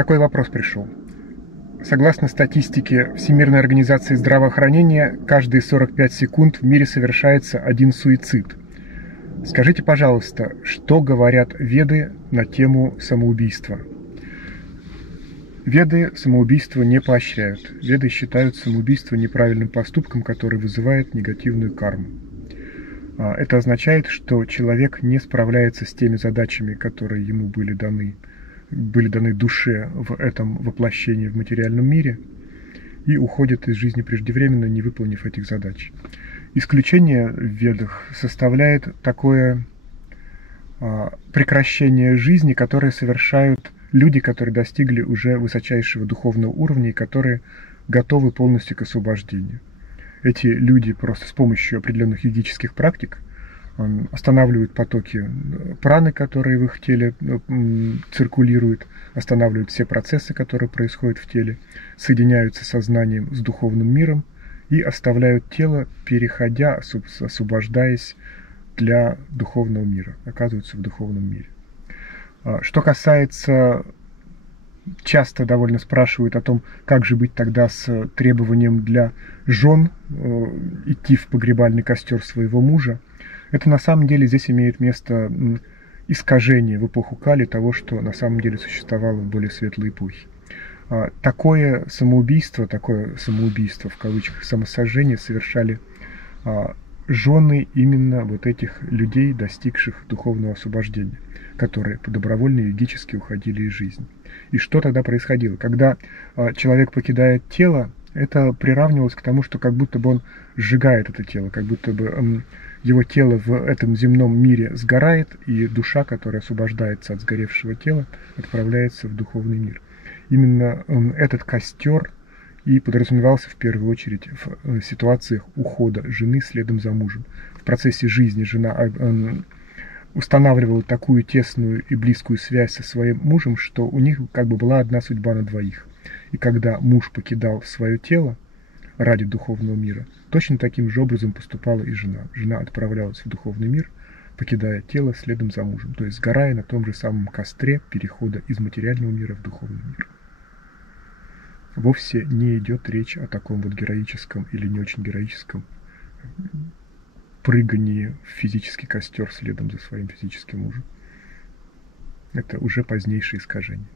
Такой вопрос пришел. Согласно статистике Всемирной организации здравоохранения, каждые 45 секунд в мире совершается один суицид. Скажите, пожалуйста, что говорят Веды на тему самоубийства? Веды самоубийство не поощряют. Веды считают самоубийство неправильным поступком, который вызывает негативную карму. Это означает, что человек не справляется с теми задачами, которые ему были даны душе в этом воплощении в материальном мире, и уходит из жизни преждевременно, не выполнив этих задач. Исключение в Ведах составляет такое прекращение жизни, которое совершают люди, которые достигли уже высочайшего духовного уровня и которые готовы полностью к освобождению. Эти люди просто с помощью определенных йогических практик останавливают потоки праны, которые в их теле циркулируют, останавливают все процессы, которые происходят в теле, соединяются сознанием с духовным миром и оставляют тело, переходя, освобождаясь для духовного мира, оказываются в духовном мире. Что касается, часто довольно спрашивают о том, как же быть тогда с требованием для жен идти в погребальный костер своего мужа. Это на самом деле здесь имеет место искажение в эпоху Кали того, что на самом деле существовало в более светлой эпохе. Такое самоубийство в кавычках, самосожжение совершали жены именно вот этих людей, достигших духовного освобождения, которые добровольно йогически уходили из жизни. И что тогда происходило? Когда человек покидает тело, это приравнивалось к тому, что как будто бы он сжигает это тело, как будто бы его тело в этом земном мире сгорает, и душа, которая освобождается от сгоревшего тела, отправляется в духовный мир. Именно этот костер и подразумевался в первую очередь в ситуациях ухода жены следом за мужем. В процессе жизни жена устанавливала такую тесную и близкую связь со своим мужем, что у них как бы была одна судьба на двоих. И когда муж покидал свое тело ради духовного мира, точно таким же образом поступала и жена. Жена отправлялась в духовный мир, покидая тело следом за мужем, то есть сгорая на том же самом костре перехода из материального мира в духовный мир. Вовсе не идет речь о таком вот героическом или не очень героическом прыгании в физический костер следом за своим физическим мужем. Это уже позднейшее искажение.